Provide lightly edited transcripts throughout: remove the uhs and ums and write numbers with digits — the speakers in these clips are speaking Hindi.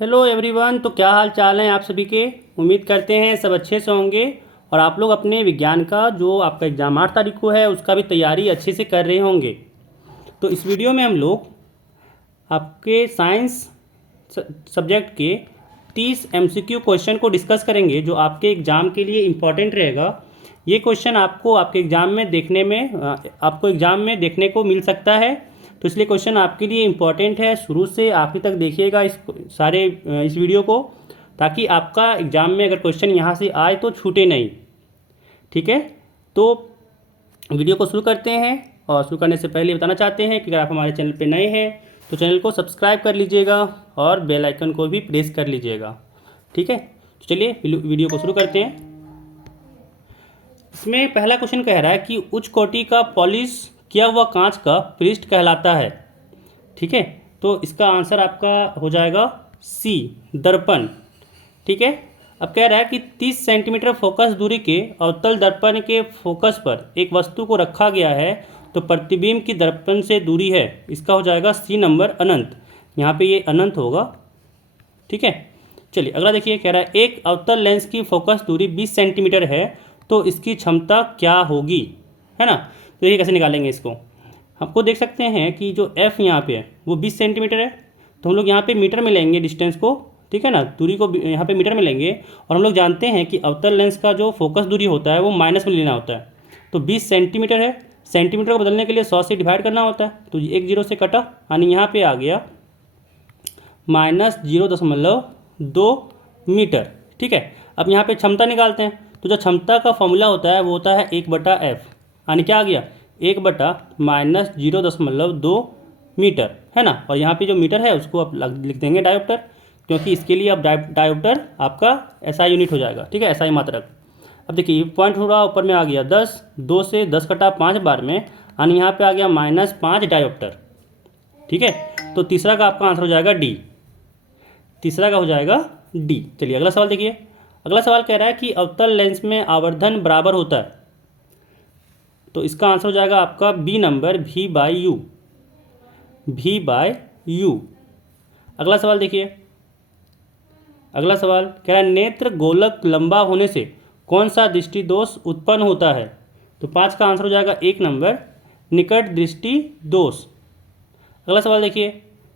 Hello everyone. तो क्या हाल चाल है आप सभी के। उम्मीद करते हैं सब अच्छे से होंगे और आप लोग अपने विज्ञान का जो आपका एग्ज़ाम 8 तारीख को है उसका भी तैयारी अच्छे से कर रहे होंगे। तो इस वीडियो में हम लोग आपके साइंस सब्जेक्ट के 30 एमसीक्यू क्वेश्चन को डिस्कस करेंगे जो आपके एग्ज़ाम के लिए इम्पॉर्टेंट रहेगा। ये क्वेश्चन आपको आपके एग्ज़ाम में देखने को मिल सकता है। तो इसलिए क्वेश्चन आपके लिए इम्पॉर्टेंट है। शुरू से आखिर तक देखिएगा इस वीडियो को, ताकि आपका एग्ज़ाम में अगर क्वेश्चन यहाँ से आए तो छूटे नहीं। ठीक है, तो वीडियो को शुरू करते हैं। और शुरू करने से पहले बताना चाहते हैं कि अगर आप हमारे चैनल पर नए हैं तो चैनल को सब्सक्राइब कर लीजिएगा और बेल आइकन को भी प्रेस कर लीजिएगा। ठीक है, तो चलिए वीडियो को शुरू करते हैं। इसमें पहला क्वेश्चन कह रहा है कि उच्च कोटि का पॉलिश किया हुआ कांच का पृष्ठ कहलाता है। ठीक है, तो इसका आंसर आपका हो जाएगा सी, दर्पण। ठीक है, अब कह रहा है कि 30 सेंटीमीटर फोकस दूरी के अवतल दर्पण के फोकस पर एक वस्तु को रखा गया है, तो प्रतिबिंब की दर्पण से दूरी है। इसका हो जाएगा सी नंबर, अनंत। यहाँ पे ये अनंत होगा। ठीक है, चलिए अगला देखिए। कह रहा है एक अवतल लेंस की फोकस दूरी 20 सेंटीमीटर है, तो इसकी क्षमता क्या होगी, है ना। तो ये कैसे निकालेंगे इसको। आपको देख सकते हैं कि जो एफ यहाँ पे है वो 20 सेंटीमीटर है, तो हम लोग यहाँ पे मीटर में लेंगे डिस्टेंस को। ठीक है ना, दूरी को यहाँ पे मीटर में लेंगे। और हम लोग जानते हैं कि अवतल लेंस का जो फोकस दूरी होता है वो माइनस में लेना होता है। तो 20 सेंटीमीटर है, सेंटीमीटर को बदलने के लिए 100 से डिवाइड करना होता है। तो एक जीरो से कटा, यानी यहाँ पे आ गया -0.2 मीटर। ठीक है, अब यहाँ पे क्षमता निकालते हैं। तो जो क्षमता का फॉर्मूला होता है वो होता है 1/f, यानी क्या आ गया 1/-0.2 मीटर, है ना। और यहाँ पे जो मीटर है उसको आप लिख देंगे डायोप्टर, क्योंकि इसके लिए अब डायोप्टर आपका एसआई यूनिट हो जाएगा। ठीक है, एसआई मात्रक। अब देखिए पॉइंट थोड़ा ऊपर में आ गया 10, 2 से 10 कटा 5 बार में, यानी यहाँ पे आ गया -5 डायोप्टर। ठीक है, तो तीसरा का आपका आंसर हो जाएगा डी। तीसरा का हो जाएगा डी। चलिए अगला सवाल देखिए। अगला सवाल कह रहा है कि अवतल लेंस में आवर्धन बराबर होता है, तो इसका आंसर हो जाएगा आपका बी नंबर, V/U। V/U। अगला सवाल देखिए। अगला सवाल कह रहा है नेत्र गोलक लंबा होने से कौन सा दृष्टि दोष उत्पन्न होता है। तो 5 का आंसर हो जाएगा 1 नंबर, निकट दृष्टि दोष। अगला सवाल देखिए।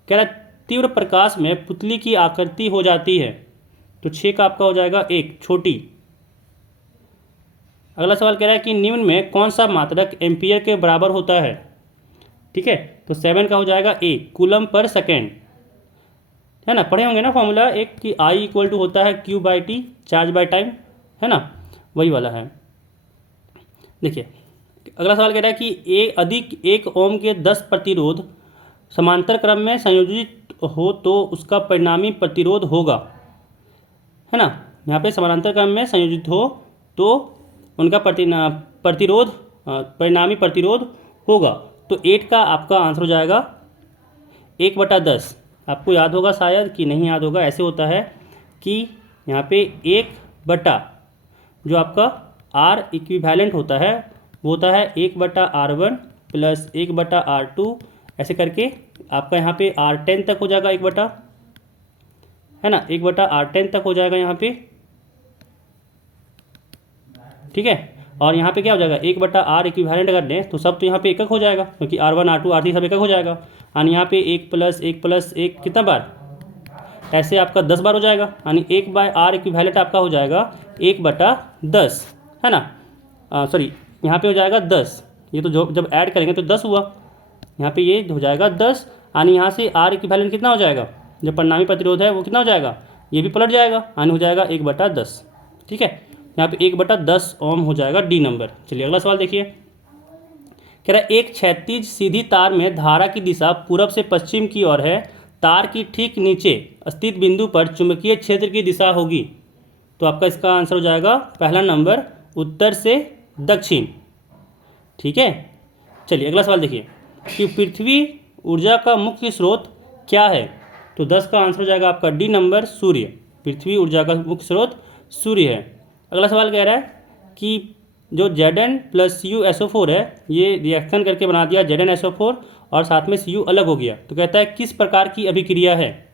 कह रहा है तीव्र प्रकाश में पुतली की आकृति हो जाती है, तो 6 का आपका हो जाएगा 1, छोटी। अगला सवाल कह रहा है कि निम्न में कौन सा मात्रक एम्पियर के बराबर होता है। ठीक है, तो 7 का हो जाएगा ए, कूलम पर सेकेंड, है ना। पढ़े होंगे ना फॉर्मूला एक कि I इक्वल टू होता है Q/T, चार्ज बाय टाइम, है ना, वही वाला है। देखिए अगला सवाल कह रहा है कि अधिक 1 ओम के 10 प्रतिरोध समांतर क्रम में संयोजित हो तो उसका परिणामी प्रतिरोध होगा, है ना। यहाँ पे समानांतर क्रम में संयोजित हो तो उनका परिणामी प्रतिरोध होगा। तो 8 का आपका आंसर हो जाएगा 1/10। आपको याद होगा शायद कि नहीं याद होगा। ऐसे होता है कि यहाँ पे 1 जो आपका R इक्विवेलेंट होता है वो होता है 1/R1 + 1/R2, ऐसे करके आपका यहाँ पे R10 तक हो जाएगा 1/, है ना, 1/R10 तक हो जाएगा यहाँ पे। ठीक है, और यहाँ पे क्या हो जाएगा 1/R इक्विवेलेंट अगर लें तो सब तो यहाँ पे एकक हो जाएगा, क्योंकि R1 R2 R3 सब एकक हो जाएगा। यानी यहाँ पे 1 + 1 + 1 कितना बार, ऐसे आपका 10 बार हो जाएगा। यानी 1/R इक्विवेलेंट आपका हो जाएगा 1/10, है ना। सॉरी, यहाँ पे हो जाएगा 10। ये तो जब ऐड करेंगे तो 10 हुआ, यहाँ पे ये हो जाएगा 10। यानी यहाँ से R इक्विवेलेंट कितना हो जाएगा, जो परिणामी प्रतिरोध है वो कितना हो जाएगा, ये भी पलट जाएगा, यानी हो जाएगा 1/10। ठीक है, यहाँ पे 1/10 ओम हो जाएगा डी नंबर। चलिए अगला सवाल देखिए। कह रहा है एक क्षैतिज सीधी तार में धारा की दिशा पूरब से पश्चिम की ओर है, तार की ठीक नीचे स्थित बिंदु पर चुंबकीय क्षेत्र की दिशा होगी। तो आपका इसका आंसर हो जाएगा पहला नंबर, उत्तर से दक्षिण। ठीक है, चलिए अगला सवाल देखिए कि पृथ्वी ऊर्जा का मुख्य स्रोत क्या है। तो 10 का आंसर हो जाएगा आपका डी नंबर, सूर्य। पृथ्वी ऊर्जा का मुख्य स्रोत सूर्य है। अगला सवाल कह रहा है कि जो Zn + CuSO4 है ये रिएक्शन करके बना दिया ZnSO4 और साथ में Cu अलग हो गया, तो कहता है किस प्रकार की अभिक्रिया है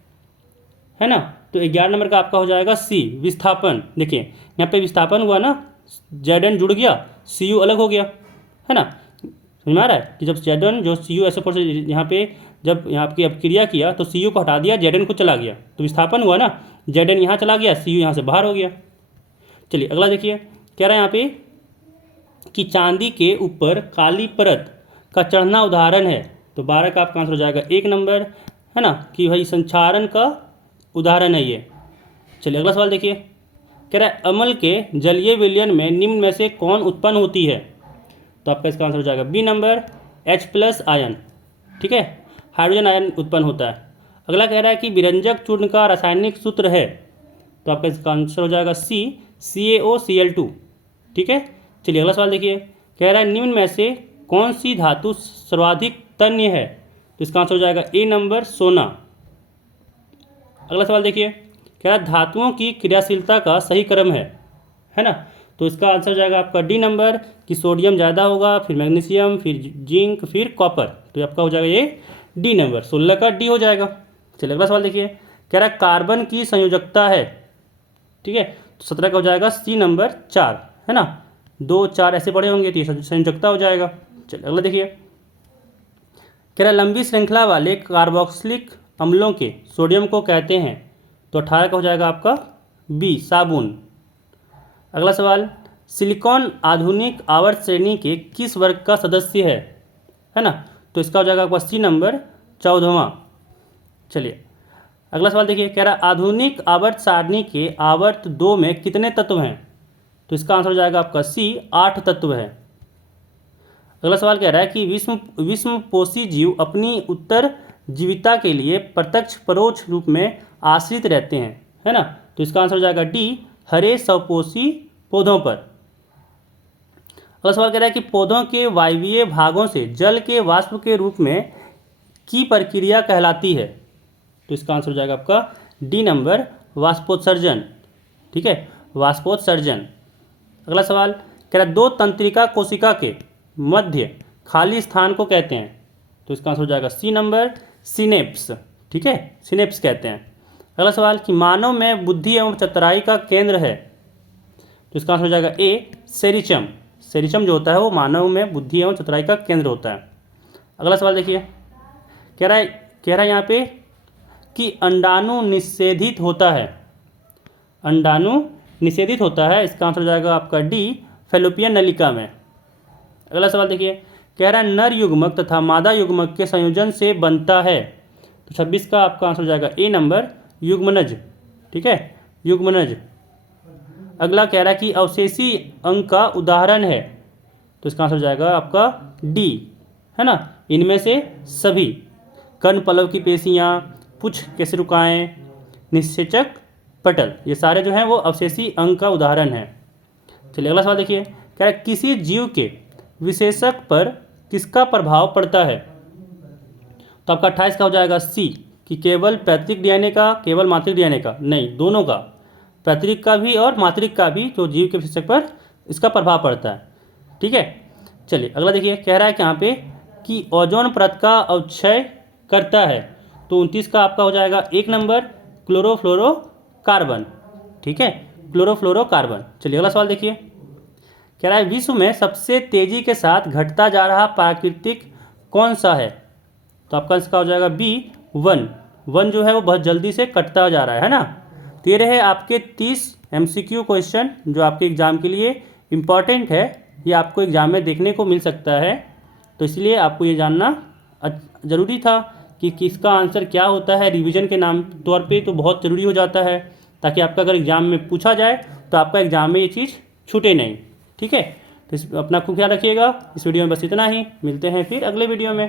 है ना। तो 11 नंबर का आपका हो जाएगा सी, विस्थापन। देखिए यहाँ पे विस्थापन हुआ ना, जेड जुड़ गया, सी यू अलग हो गया, है ना। समझ में आ रहा है कि जब जेड जो सी यू ऐसे फोर्स यहाँ पे जब यहाँ की अपक्रिया किया तो सी यू को हटा दिया, जेड को चला गया, तो विस्थापन हुआ ना, जेड यहाँ चला गया, सी यू यहाँ से बाहर हो गया। चलिए अगला देखिए, कह रहा है यहाँ पे कि चांदी के ऊपर काली परत का चढ़ना उदाहरण है। तो 12 का आपका आंसर हो जाएगा 1 नंबर, है ना, कि भाई संक्षारण का उदाहरण है ये। चलिए अगला सवाल देखिए, कह रहा है अम्ल के जलीय विलयन में निम्न में से कौन उत्पन्न होती है। तो आपका इसका आंसर हो जाएगा बी नंबर, H+ आयन। ठीक है, हाइड्रोजन आयन उत्पन्न होता है। अगला कह रहा है कि विरंजक चूर्ण का रासायनिक सूत्र है। तो आपका इसका आंसर हो जाएगा सी, CaOCl2। ठीक है, चलिए अगला सवाल देखिए, कह रहा है निम्न में से कौन सी धातु सर्वाधिक तन्य है। तो इसका आंसर हो जाएगा ए नंबर, सोना। अगला सवाल देखिए, कह रहा है धातुओं की क्रियाशीलता का सही क्रम है ना। तो इसका आंसर हो जाएगा आपका डी नंबर, कि सोडियम ज़्यादा होगा, फिर मैग्नीशियम, फिर जिंक, फिर कॉपर। तो आपका हो जाएगा ये डी नंबर, 16 का डी हो जाएगा। चलिए अगला सवाल देखिए, कह रहा है कार्बन की संयोजकता है। ठीक है, तो 17 का हो जाएगा सी नंबर, 4, है ना। 2 4 ऐसे पढ़े होंगे तो ये संयोजकता हो जाएगा। चलिए अगला देखिए, कह रहा है लंबी श्रृंखला वाले कार्बोक्सिलिक अम्लों के सोडियम को कहते हैं। तो 18 का हो जाएगा आपका बी, साबुन। अगला सवाल, सिलिकॉन आधुनिक आवर्त श्रेणी के किस वर्ग का सदस्य है ना। तो इसका हो जाएगा आपका सी नंबर, 14वां। चलिए अगला सवाल देखिए, कह रहा है आधुनिक आवर्त सारणी के आवर्त 2 में कितने तत्व हैं। तो इसका आंसर हो जाएगा आपका सी, 8 तत्व है। अगला सवाल कह रहा है कि विश्वपोषी जीव अपनी उत्तर जीविता के लिए प्रत्यक्ष परोक्ष रूप में आश्रित रहते हैं, है ना। तो इसका आंसर हो जाएगा डी, हरे स्वपोषी पौधों पर। अगला सवाल कह रहा है कि पौधों के वायवीय भागों से जल के वाष्प के रूप में की प्रक्रिया कहलाती है। तो इसका आंसर हो जाएगा आपका डी नंबर, वाष्पोत्सर्जन। ठीक है, वाष्पोत्सर्जन। अगला सवाल कह रहा है 2 तंत्रिका कोशिका के मध्य खाली स्थान को कहते हैं। तो इसका आंसर हो जाएगा सी नंबर, सिनेप्स। ठीक है, सिनेप्स कहते हैं। अगला सवाल कि मानव में बुद्धि एवं चतुराई का केंद्र है। तो इसका आंसर हो जाएगा ए, सेरिचम। सेरिचम जो होता है वो मानव में बुद्धि एवं चतुराई का केंद्र होता है। अगला सवाल देखिए, कह रहा है यहाँ पे कि अंडाणु निषेधित होता है। अंडाणु निषेधित होता है, इसका आंसर हो जाएगा आपका डी, फैलोपियन नलिका में। अगला सवाल देखिए, कह रहा है नर युग्मक तथा मादा युग्मक के संयोजन से बनता है। तो 26 का आपका आंसर हो जाएगा ए नंबर, युग्मनज। ठीक है, युग्मनज। अगला कह रहा है कि अवशेषी अंग का उदाहरण है। तो इसका आंसर हो जाएगा आपका डी, है ना, इनमें से सभी। कर्ण पलव की पेशियाँ, पुच्छ केशिकाएँ, निषेचक पटल, ये सारे जो हैं वो अवशेषी अंग का उदाहरण है। चलिए अगला सवाल देखिए, कह रहा है किसी जीव के विशेषक पर किसका प्रभाव पड़ता है। तो आपका 28 का हो जाएगा सी, कि केवल पैतृक डीएनए का, केवल मातृक डीएनए का नहीं, दोनों का, पैतृक का भी और मातृक का भी, जो जीव के विशेषक पर इसका प्रभाव पड़ता है। ठीक है, चलिए अगला देखिए, कह रहा है कि यहाँ पे कि ओजोन परत का अवक्षय करता है। तो 29 का आपका हो जाएगा 1 नंबर, क्लोरोफ्लोरोकार्बन। ठीक है, क्लोरोफ्लोरोकार्बन। चलिए अगला सवाल देखिए, कह रहा है विश्व में सबसे तेजी के साथ घटता जा रहा प्राकृतिक कौन सा है। तो आपका इसका हो जाएगा बी, वन जो है वो बहुत जल्दी से कटता जा रहा है ना। तो ये रहे आपके 30 MCQ क्वेश्चन जो आपके एग्जाम के लिए इम्पॉर्टेंट है, ये आपको एग्जाम में देखने को मिल सकता है। तो इसलिए आपको ये जानना ज़रूरी था कि किसका आंसर क्या होता है, रिवीजन के नाम तौर पे तो बहुत ज़रूरी हो जाता है, ताकि आपका अगर एग्ज़ाम में पूछा जाए तो आपका एग्ज़ाम में ये चीज़ छूटे नहीं। ठीक है, तो अपना खूब ख्याल रखिएगा। इस वीडियो में बस इतना ही, मिलते हैं फिर अगले वीडियो में।